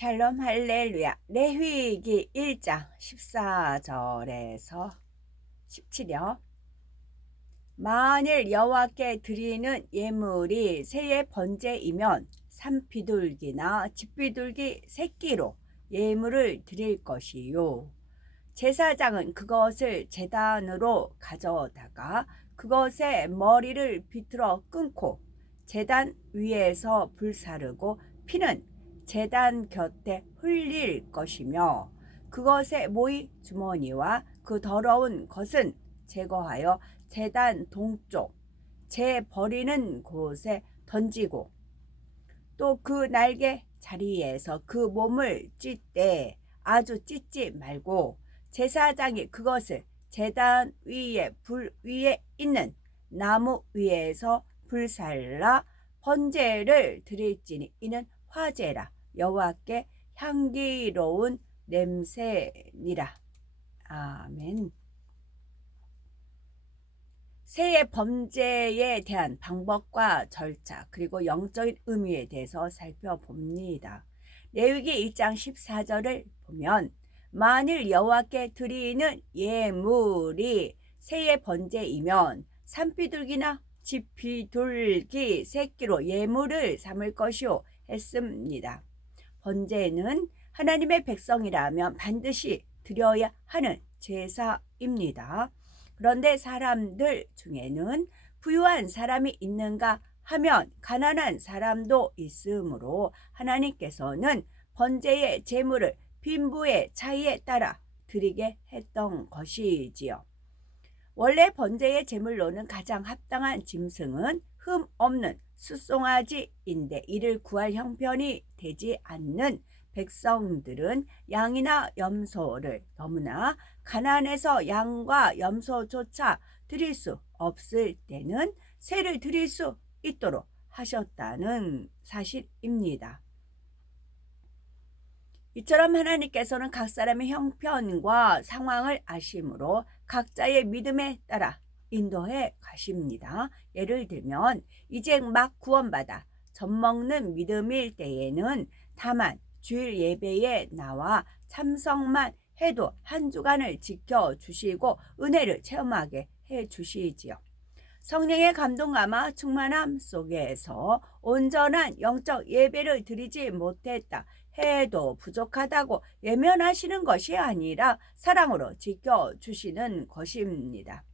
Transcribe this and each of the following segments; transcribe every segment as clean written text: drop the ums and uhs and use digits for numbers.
샬롬 할렐루야. 레위기 1장 14절에서 17절. 만일 여호와께 드리는 예물이 새의 번제이면 산비둘기나 집비둘기 새끼로 예물을 드릴 것이요, 제사장은 그것을 제단으로 가져다가 그것의 머리를 비틀어 끊고 제단 위에서 불사르고 피는 제단 곁에 흘릴 것이며, 그것의 모이 주머니와 그 더러운 것은 제거하여 제단 동쪽 재 버리는 곳에 던지고, 또 그 날개 자리에서 그 몸을 찢되 아주 찢지 말고 제사장이 그것을 제단 위에 불 위에 있는 나무 위에서 불살라 번제를 드릴지니 이는 화제라, 여호와께 향기로운 냄새니라. 아멘. 새의 범죄에 대한 방법과 절차, 그리고 영적인 의미에 대해서 살펴봅니다. 레위기 1장 14절을 보면, 만일 여호와께 드리는 예물이 새의 번제이면 산비둘기나 집비둘기 새끼로 예물을 삼을 것이요 했습니다. 번제는 하나님의 백성이라면 반드시 드려야 하는 제사입니다. 그런데 사람들 중에는 부유한 사람이 있는가 하면 가난한 사람도 있으므로 하나님께서는 번제의 제물을 빈부의 차이에 따라 드리게 했던 것이지요. 원래 번제의 제물로는 가장 합당한 짐승은 흠 없는 숫송아지인데, 이를 구할 형편이 되지 않는 백성들은 양이나 염소를, 너무나 가난해서 양과 염소조차 드릴 수 없을 때는 새를 드릴 수 있도록 하셨다는 사실입니다. 이처럼 하나님께서는 각 사람의 형편과 상황을 아심으로 각자의 믿음에 따라 인도해 가십니다. 예를 들면 이제 막 구원받아 젖먹는 믿음일 때에는 다만 주일 예배에 나와 참석만 해도 한 주간을 지켜주시고 은혜를 체험하게 해주시지요. 성령의 감동감화 충만함 속에서 온전한 영적 예배를 드리지 못했다 해도 부족하다고 예면하시는 것이 아니라 사랑으로 지켜주시는 것입니다.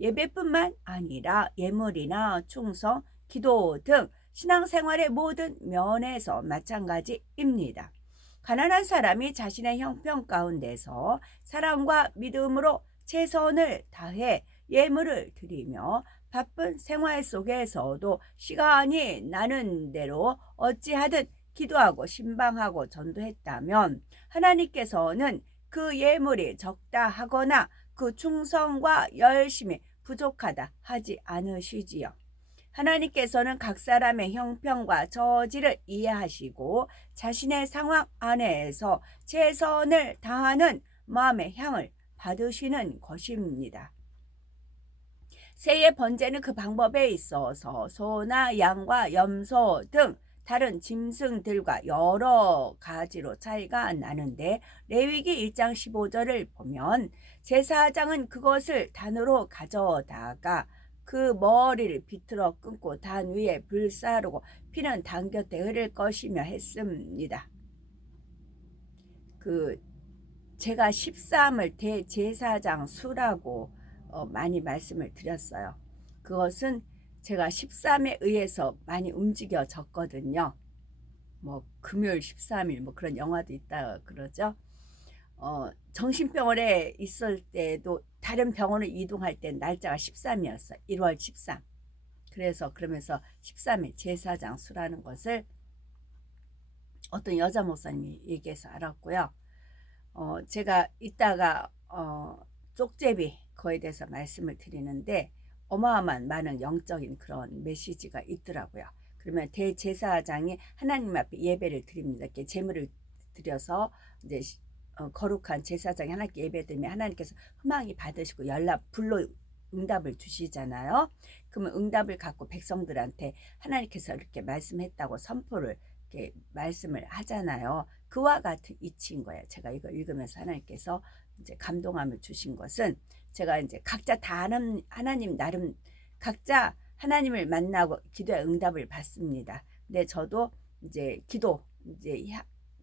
예배뿐만 아니라 예물이나 충성, 기도 등 신앙생활의 모든 면에서 마찬가지입니다. 가난한 사람이 자신의 형편 가운데서 사랑과 믿음으로 최선을 다해 예물을 드리며 바쁜 생활 속에서도 시간이 나는 대로 어찌하든 기도하고 신방하고 전도했다면 하나님께서는 그 예물이 적다 하거나 그 충성과 열심이 부족하다 하지 않으시지요. 하나님께서는 각 사람의 형편과 처지를 이해하시고 자신의 상황 안에서 최선을 다하는 마음의 향을 받으시는 것입니다. 새의 번제는 그 방법에 있어서 소나 양과 염소 등 다른 짐승들과 여러 가지로 차이가 나는데, 레위기 1장 15절을 보면 제사장은 그것을 단으로 가져다가 그 머리를 비틀어 끊고 단 위에 불사르고 피는 단 곁에 흐를 것이며 했습니다. 제가 13을 대제사장 수라고 많이 말씀을 드렸어요. 그것은 제가 13에 의해서 많이 움직여졌거든요. 뭐 금요일 13일 뭐 그런 영화도 있다 그러죠. 정신병원에 있을 때도 다른 병원을 이동할 때 날짜가 13이었어요. 1월 13. 그러면서 13일 제사장 수라는 것을 어떤 여자 목사님이 얘기해서 알았고요. 제가 이따가 쪽제비 그거에 대해서 말씀을 드리는데 어마어마한 많은 영적인 그런 메시지가 있더라고요. 그러면 대제사장이 하나님 앞에 예배를 드립니다. 이렇게 제물을 드려서 이제 거룩한 제사장이 하나님께 예배드리면 하나님께서 희망이 받으시고 불로 응답을 주시잖아요. 그러면 응답을 갖고 백성들한테 하나님께서 이렇게 말씀했다고 선포를 이렇게 말씀을 하잖아요. 그와 같은 이치인 거예요. 제가 이거 읽으면서 하나님께서 이제 감동함을 주신 것은, 제가 이제 각자 다 하나님 나름 각자 하나님을 만나고 기도의 응답을 받습니다. 근데 저도 이제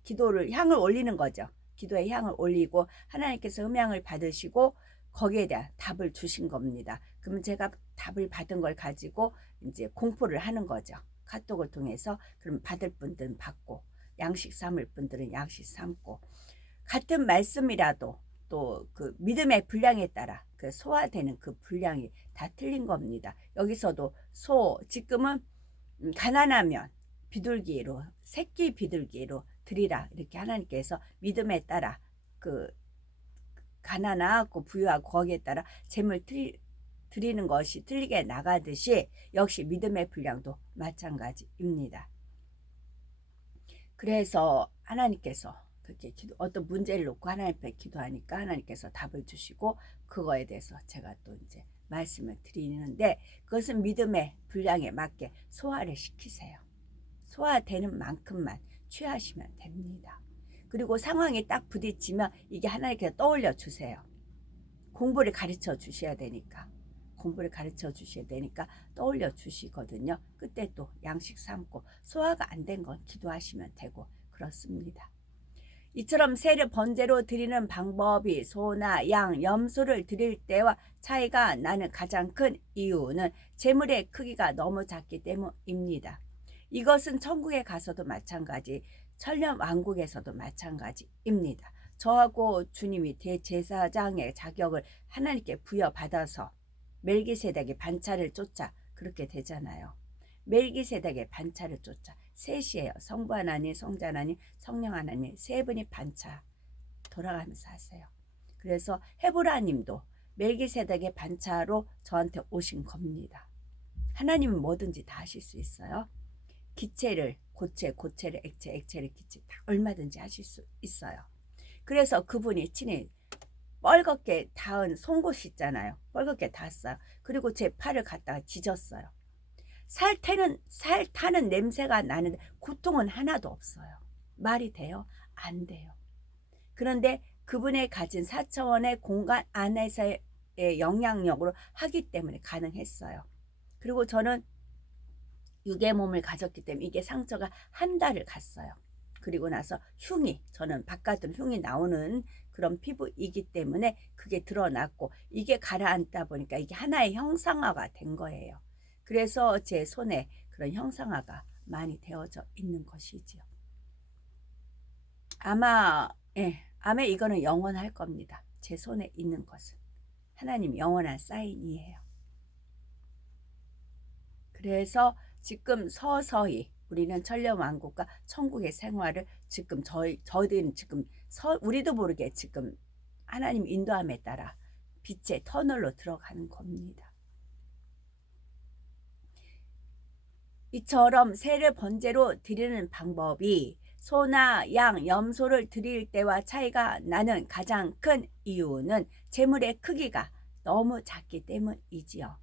기도를 향을 올리는 거죠. 기도의 향을 올리고 하나님께서 음향을 받으시고 거기에 대한 답을 주신 겁니다. 그러면 제가 답을 받은 걸 가지고 이제 공포를 하는 거죠. 카톡을 통해서. 그럼 받을 분들은 받고, 양식 삼을 분들은 양식 삼고, 같은 말씀이라도 또 그 믿음의 분량에 따라 그 소화되는 그 분량이 다 틀린 겁니다. 여기서도 지금은 가난하면 비둘기로, 새끼 비둘기로 드리라, 이렇게 하나님께서 믿음에 따라 그 가난하고 부유하고 거기에 따라 재물 드리는 것이 틀리게 나가듯이 역시 믿음의 분량도 마찬가지입니다. 그래서 하나님께서 그렇게 어떤 문제를 놓고 하나님 앞에 기도하니까 하나님께서 답을 주시고, 그거에 대해서 제가 또 이제 말씀을 드리는데, 그것은 믿음의 분량에 맞게 소화를 시키세요. 소화되는 만큼만 취하시면 됩니다. 그리고 상황이 딱 부딪히면 이게 하나님께서 떠올려 주세요. 공부를 가르쳐 주셔야 되니까. 떠올려 주시거든요. 그때 또 양식 삼고, 소화가 안 된 건 기도하시면 되고 그렇습니다. 이처럼 세를 번제로 드리는 방법이 소나 양, 염소를 드릴 때와 차이가 나는 가장 큰 이유는 제물의 크기가 너무 작기 때문입니다. 이것은 천국에 가서도 마찬가지, 천년 왕국에서도 마찬가지입니다. 저하고 주님이 대제사장의 자격을 하나님께 부여받아서 멜기세덱의 반차를 쫓아 그렇게 되잖아요. 멜기세덱의 반차를 쫓아 셋이에요. 성부 하나님, 성자 하나님, 성령 하나님, 세 분이 반차 돌아가면서 하세요. 그래서 헤브라님도 멜기세덱의 반차로 저한테 오신 겁니다. 하나님은 뭐든지 다 하실 수 있어요. 기체를 고체, 고체를 액체, 액체를 기체, 다 얼마든지 하실 수 있어요. 그래서 그분이 친히 뻘겋게 닿은 송곳이 있잖아요. 뻘겋게 닿았어요. 그리고 제 팔을 갖다가 찢었어요. 살 타는 냄새가 나는데 고통은 하나도 없어요. 말이 돼요? 안 돼요. 그런데 그분의 가진 4차원의 공간 안에서의 영향력으로 하기 때문에 가능했어요. 그리고 저는 육의 몸을 가졌기 때문에 이게 상처가 한 달을 갔어요. 그리고 나서 저는 바깥으로 흉이 나오는 그런 피부이기 때문에 그게 드러났고, 이게 가라앉다 보니까 이게 하나의 형상화가 된 거예요. 그래서 제 손에 그런 형상화가 많이 되어져 있는 것이지요. 아마 이거는 영원할 겁니다. 제 손에 있는 것은 하나님 영원한 사인이에요. 그래서 지금 서서히 우리는 천년왕국과 천국의 생활을 지금 저희들은 지금 우리도 모르게 지금 하나님 인도함에 따라 빛의 터널로 들어가는 겁니다. 이처럼 세를 번제로 드리는 방법이 소나 양, 염소를 드릴 때와 차이가 나는 가장 큰 이유는 제물의 크기가 너무 작기 때문이지요.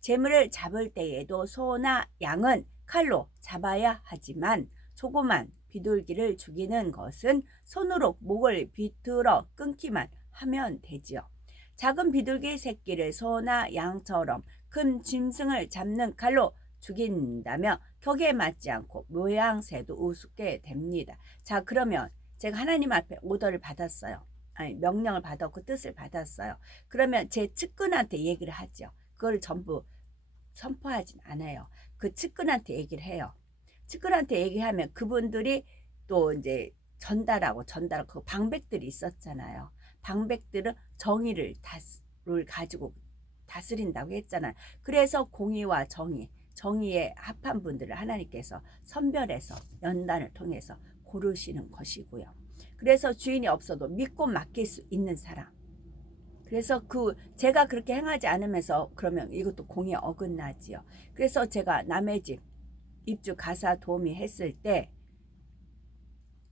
제물을 잡을 때에도 소나 양은 칼로 잡아야 하지만 조그만 비둘기를 죽이는 것은 손으로 목을 비틀어 끊기만 하면 되지요. 작은 비둘기 새끼를 소나 양처럼 큰 짐승을 잡는 칼로 죽인다면 격에 맞지 않고 모양새도 우습게 됩니다. 자, 그러면 제가 하나님 앞에 오더를 받았어요. 명령을 받았고 뜻을 받았어요. 그러면 제 측근한테 얘기를 하죠. 그걸 전부 선포하진 않아요. 그 측근한테 얘기를 해요. 측근한테 얘기하면 그분들이 또 이제 전달하고 그 방백들이 있었잖아요. 방백들은 정의를 가지고 다스린다고 했잖아요. 그래서 공의와 정의에 합한 분들을 하나님께서 선별해서 연단을 통해서 고르시는 것이고요. 그래서 주인이 없어도 믿고 맡길 수 있는 사람. 그래서 제가 그렇게 행하지 않으면서 그러면 이것도 공의에 어긋나지요. 그래서 제가 남의 집 입주 가사 도우미 했을 때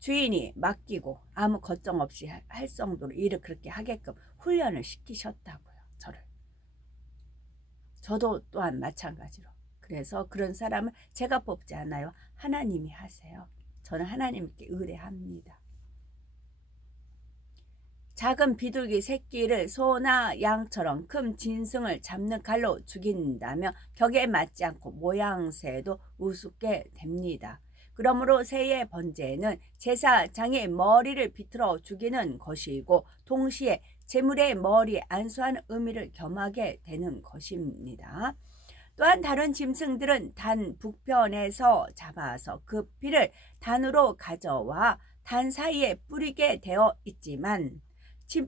주인이 맡기고 아무 걱정 없이 할 정도로 일을 그렇게 하게끔 훈련을 시키셨다고요. 저도 또한 마찬가지로. 그래서 그런 사람은 제가 뽑지 않아요. 하나님이 하세요. 저는 하나님께 의뢰합니다. 작은 비둘기 새끼를 소나 양처럼 큰 짐승을 잡는 칼로 죽인다면 격에 맞지 않고 모양새도 우습게 됩니다. 그러므로 새의 번제는 제사장의 머리를 비틀어 죽이는 것이고 동시에 제물의 머리에 안수하는 의미를 겸하게 되는 것입니다. 또한 다른 짐승들은 단 북편에서 잡아서 그 피를 단으로 가져와 단 사이에 뿌리게 되어 있지만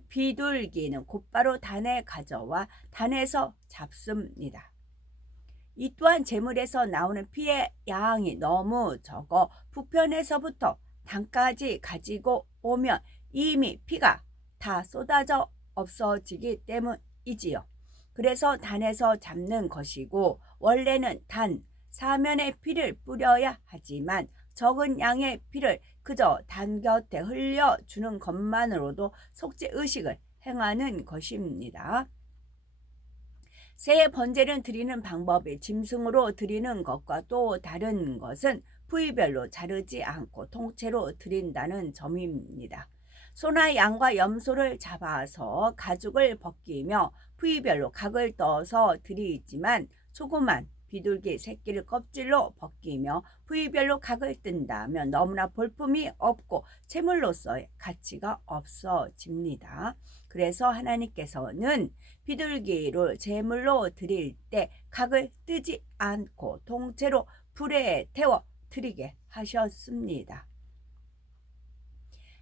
비둘기는 곧바로 단에 가져와 단에서 잡습니다. 이 또한 제물에서 나오는 피의 양이 너무 적어 북편에서부터 단까지 가지고 오면 이미 피가 다 쏟아져 없어지기 때문이지요. 그래서 단에서 잡는 것이고 원래는 단 사면의 피를 뿌려야 하지만 적은 양의 피를 그저 단 곁에 흘려주는 것만으로도 속죄의식을 행하는 것입니다. 새의 번제를 드리는 방법이 짐승으로 드리는 것과 또 다른 것은 부위별로 자르지 않고 통째로 드린다는 점입니다. 소나 양과 염소를 잡아서 가죽을 벗기며 부위별로 각을 떠서 드리지만 조그만 비둘기 새끼를 껍질로 벗기며 부위별로 각을 뜬다면 너무나 볼품이 없고 제물로서의 가치가 없어집니다. 그래서 하나님께서는 비둘기를 제물로 드릴 때 각을 뜨지 않고 통째로 불에 태워 드리게 하셨습니다.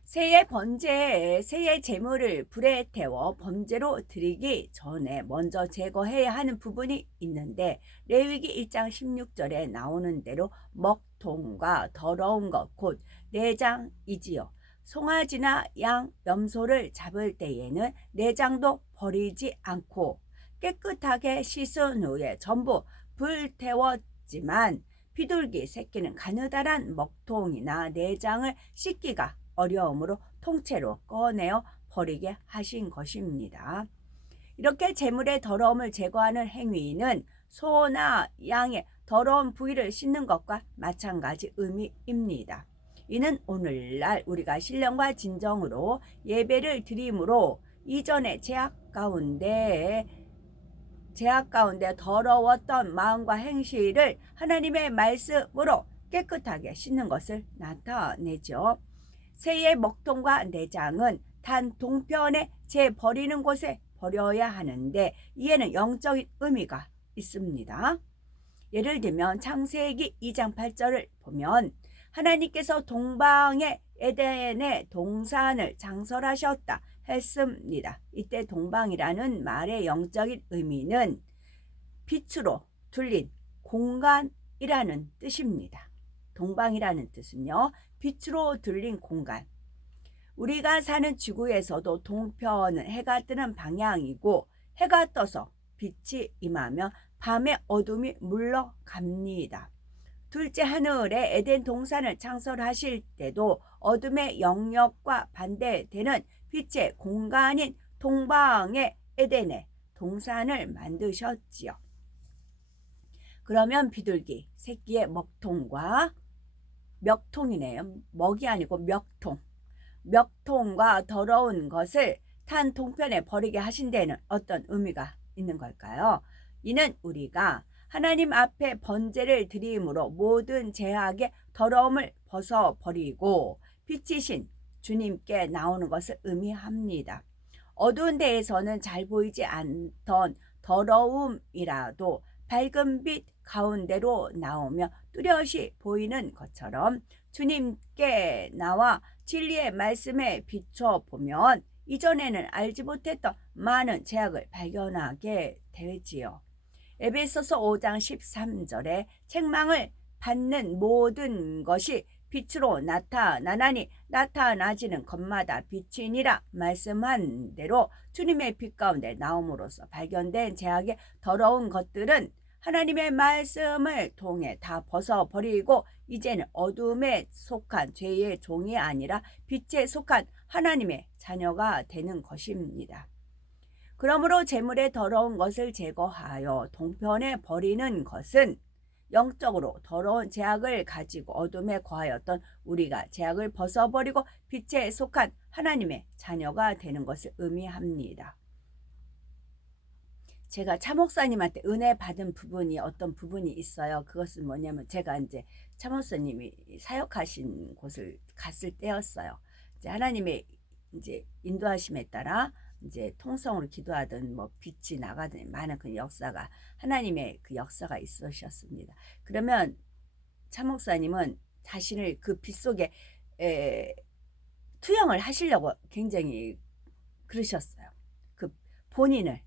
새의 번제에 새의 제물을 불에 태워 번제로 드리기 전에 먼저 제거해야 하는 부분이 있는데 레위기 1장 16절에 나오는 대로 먹통과 더러운 것 곧 내장이지요. 송아지나 양, 염소를 잡을 때에는 내장도 버리지 않고 깨끗하게 씻은 후에 전부 불태웠지만 비둘기 새끼는 가느다란 먹통이나 내장을 씻기가 어려움으로 통째로 꺼내어 버리게 하신 것입니다. 이렇게 제물의 더러움을 제거하는 행위는 소나 양의 더러운 부위를 씻는 것과 마찬가지 의미입니다. 이는 오늘날 우리가 신령과 진정으로 예배를 드림으로 이전의 제약 가운데 더러웠던 마음과 행실을 하나님의 말씀으로 깨끗하게 씻는 것을 나타내죠. 새의 먹통과 내장은 단 동편에 재버리는 곳에 버려야 하는데 이에는 영적인 의미가 있습니다. 예를 들면 창세기 2장 8절을 보면 하나님께서 동방의 에덴에 동산을 창설하셨다 했습니다. 이때 동방이라는 말의 영적인 의미는 빛으로 둘린 공간이라는 뜻입니다. 동방이라는 뜻은요, 빛으로 둘린 공간. 우리가 사는 지구에서도 동편은 해가 뜨는 방향이고 해가 떠서 빛이 임하면 밤의 어둠이 물러갑니다. 둘째 하늘에 에덴 동산을 창설하실 때도 어둠의 영역과 반대되는 빛의 공간인 동방의 에덴에 동산을 만드셨지요. 그러면 비둘기 새끼의 먹통과 멱통이네요. 먹이 아니고 멱통. 멱통과 더러운 것을 탄 동편에 버리게 하신 데는 어떤 의미가 있는 걸까요? 이는 우리가 하나님 앞에 번제를 드림으로 모든 죄악의 더러움을 벗어버리고 빛이신 주님께 나오는 것을 의미합니다. 어두운 데에서는 잘 보이지 않던 더러움이라도 밝은 빛 가운데로 나오며 뚜렷이 보이는 것처럼 주님께 나와 진리의 말씀에 비춰보면 이전에는 알지 못했던 많은 죄악을 발견하게 되지요. 에베소서 5장 13절에 책망을 받는 모든 것이 빛으로 나타나나니 나타나지는 것마다 빛이니라 말씀한 대로 주님의 빛 가운데 나옴으로써 발견된 죄악의 더러운 것들은 하나님의 말씀을 통해 다 벗어버리고 이제는 어둠에 속한 죄의 종이 아니라 빛에 속한 하나님의 자녀가 되는 것입니다. 그러므로 제물의 더러운 것을 제거하여 동편에 버리는 것은 영적으로 더러운 죄악을 가지고 어둠에 거하였던 우리가 죄악을 벗어버리고 빛에 속한 하나님의 자녀가 되는 것을 의미합니다. 제가 차 목사님한테 은혜 받은 부분이 어떤 부분이 있어요. 그것은 뭐냐면 제가 이제 차 목사님이 사역하신 곳을 갔을 때였어요. 이제 하나님의 이제 인도하심에 따라 이제 통성으로 기도하던 뭐 빛이 나가던 많은 그 역사가 하나님의 그 역사가 있으셨습니다. 그러면 차 목사님은 자신을 그 빛 속에 투영을 하시려고 굉장히 그러셨어요. 그 본인을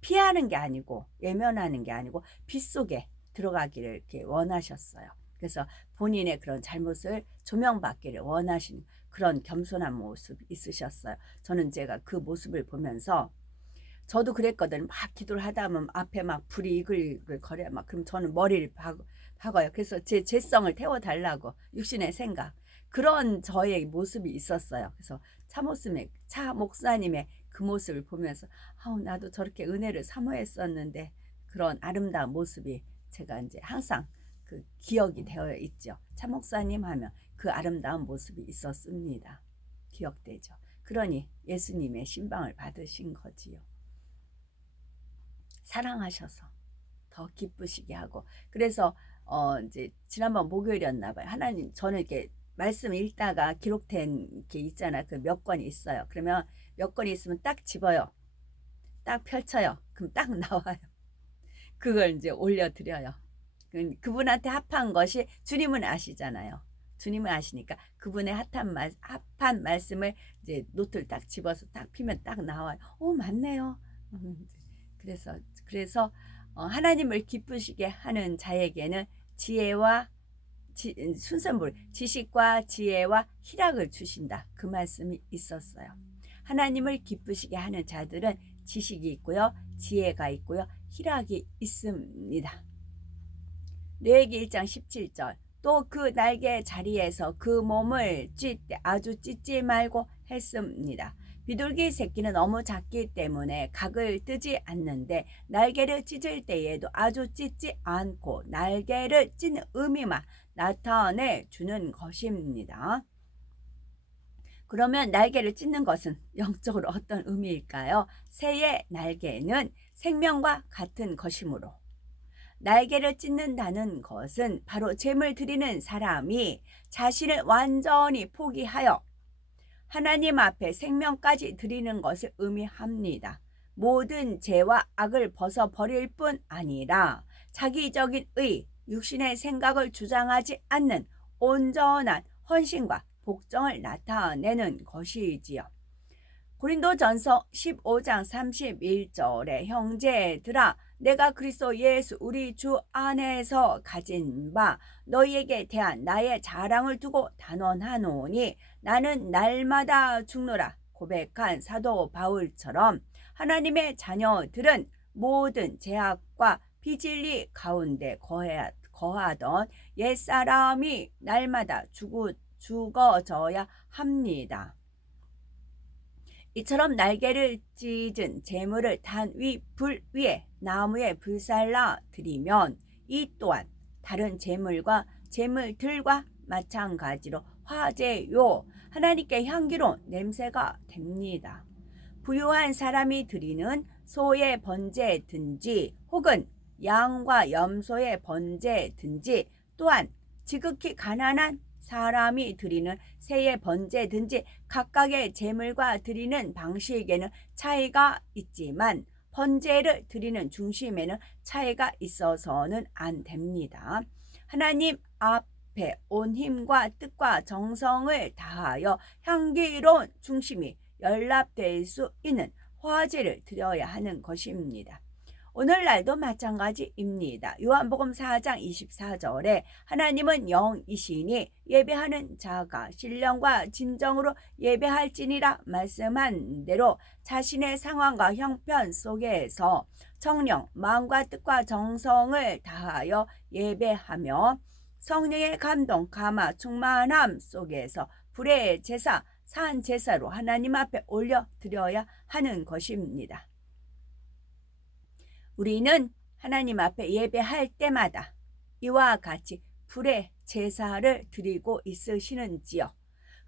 피하는 게 아니고 외면하는 게 아니고 빛 속에 들어가기를 이렇게 원하셨어요. 그래서 본인의 그런 잘못을 조명받기를 원하시는 그런 겸손한 모습이 있으셨어요. 저는 제가 그 모습을 보면서 저도 그랬거든요. 막 기도를 하다 보면 앞에 막 불이 이글이글 거려 막 그럼 저는 머리를 박아요. 그래서 제 죄성을 태워달라고 육신의 생각 그런 저의 모습이 있었어요. 그래서 차 목사님의 그 모습을 보면서 나도 저렇게 은혜를 사모했었는데 그런 아름다운 모습이 제가 이제 항상 그 기억이 되어 있죠. 차 목사님 하면 그 아름다운 모습이 있었습니다. 기억되죠. 그러니 예수님의 신방을 받으신 거지요. 사랑하셔서 더 기쁘시게 하고 그래서 이제 지난번 목요일이었나 봐요. 하나님 저는 이렇게 말씀 읽다가 기록된 게 있잖아. 그 몇 권이 있어요. 그러면 몇 권이 있으면 딱 집어요. 딱 펼쳐요. 그럼 딱 나와요. 그걸 이제 올려드려요. 그분한테 합한 것이 주님은 아시잖아요. 주님은 아시니까 그분의 합한 말씀을 이제 노트를 딱 집어서 딱 피면 딱 나와요. 오 맞네요. 그래서 하나님을 기쁘시게 하는 자에게는 순선물 지식과 지혜와 희락을 주신다. 그 말씀이 있었어요. 하나님을 기쁘시게 하는 자들은 지식이 있고요. 지혜가 있고요. 희락이 있습니다. 뇌기 1장 17절 또 그 날개 자리에서 그 몸을 아주 찢지 말고 했습니다. 비둘기 새끼는 너무 작기 때문에 각을 뜨지 않는데 날개를 찢을 때에도 아주 찢지 않고 날개를 찢는 의미만 나타내 주는 것입니다. 그러면 날개를 찢는 것은 영적으로 어떤 의미일까요? 새의 날개는 생명과 같은 것이므로 날개를 찢는다는 것은 바로 제물 드리는 사람이 자신을 완전히 포기하여 하나님 앞에 생명까지 드리는 것을 의미합니다. 모든 죄와 악을 벗어버릴 뿐 아니라 자기적인 육신의 생각을 주장하지 않는 온전한 헌신과 복종을 나타내는 것이지요. 고린도전서 15장 31절에 형제들아 내가 그리스도 예수 우리 주 안에서 가진 바 너희에게 대한 나의 자랑을 두고 단언하노니 나는 날마다 죽노라 고백한 사도 바울처럼 하나님의 자녀들은 모든 죄악과 비진리 가운데 거하던 옛사람이 날마다 죽어져야 합니다. 이처럼 날개를 찢은 재물을 단 위 불 위에 나무에 불살라 드리면 이 또한 다른 재물들과 마찬가지로 화제요 하나님께 향기로운 냄새가 됩니다. 부유한 사람이 드리는 소의 번제든지 혹은 양과 염소의 번제든지 또한 지극히 가난한 사람이 드리는 새의 번제든지 각각의 제물과 드리는 방식에는 차이가 있지만 번제를 드리는 중심에는 차이가 있어서는 안 됩니다. 하나님 앞에 온 힘과 뜻과 정성을 다하여 향기로운 중심이 연락될 수 있는 화제를 드려야 하는 것입니다. 오늘날도 마찬가지입니다. 요한복음 4장 24절에 하나님은 영이시니 예배하는 자가 신령과 진정으로 예배할지니라 말씀한 대로 자신의 상황과 형편 속에서 성령, 마음과 뜻과 정성을 다하여 예배하며 성령의 감동, 감화, 충만함 속에서 불의 제사, 산 제사로 하나님 앞에 올려드려야 하는 것입니다. 우리는 하나님 앞에 예배할 때마다 이와 같이 불의 제사를 드리고 있으시는지요?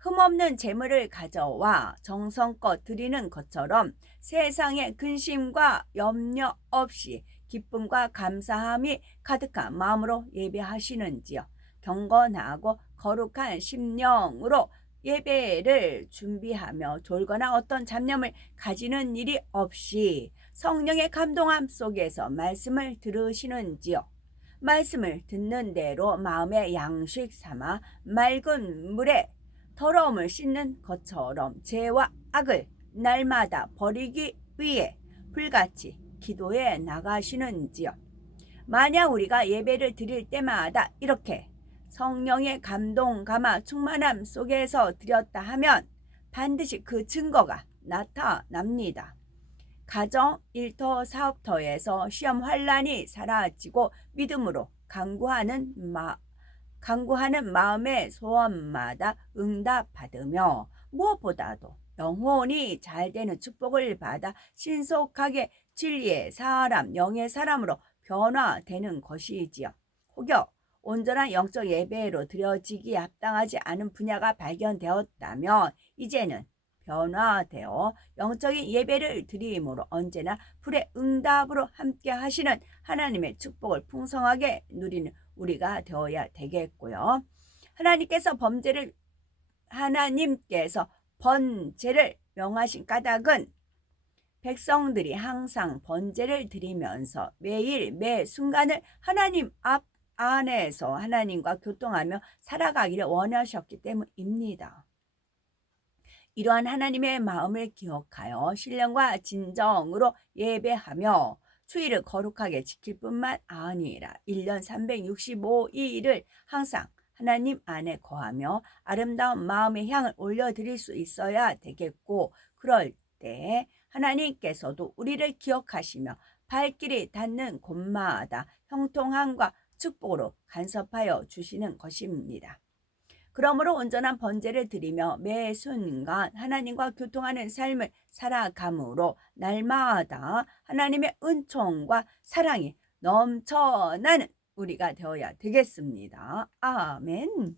흠없는 제물을 가져와 정성껏 드리는 것처럼 세상의 근심과 염려 없이 기쁨과 감사함이 가득한 마음으로 예배하시는지요? 경건하고 거룩한 심령으로 예배를 준비하며 졸거나 어떤 잡념을 가지는 일이 없이 성령의 감동함 속에서 말씀을 들으시는지요? 말씀을 듣는 대로 마음의 양식 삼아 맑은 물에 더러움을 씻는 것처럼 죄와 악을 날마다 버리기 위해 불같이 기도해 나가시는지요? 만약 우리가 예배를 드릴 때마다 이렇게 성령의 감동, 감화, 충만함 속에서 드렸다 하면 반드시 그 증거가 나타납니다. 가정, 일터, 사업터에서 시험 환란이 사라지고 믿음으로 간구하는 마음의 소원마다 응답받으며 무엇보다도 영혼이 잘 되는 축복을 받아 신속하게 진리의 사람, 영의 사람으로 변화되는 것이지요. 혹여 온전한 영적 예배로 드려지기에 합당하지 않은 분야가 발견되었다면 이제는 변화되어 영적인 예배를 드림으로 언제나 불의 응답으로 함께 하시는 하나님의 축복을 풍성하게 누리는 우리가 되어야 되겠고요. 하나님께서 번제를 명하신 까닭은 백성들이 항상 번제를 드리면서 매일 매 순간을 하나님 앞 안에서 하나님과 교통하며 살아가기를 원하셨기 때문입니다. 이러한 하나님의 마음을 기억하여 신령과 진정으로 예배하며 주일을 거룩하게 지킬 뿐만 아니라 1년 365일을 항상 하나님 안에 거하며 아름다운 마음의 향을 올려드릴 수 있어야 되겠고, 그럴 때 하나님께서도 우리를 기억하시며 발길이 닿는 곳마다 형통함과 축복으로 간섭하여 주시는 것입니다. 그러므로 온전한 번제를 드리며 매 순간 하나님과 교통하는 삶을 살아감으로 날마다 하나님의 은총과 사랑이 넘쳐나는 우리가 되어야 되겠습니다. 아멘.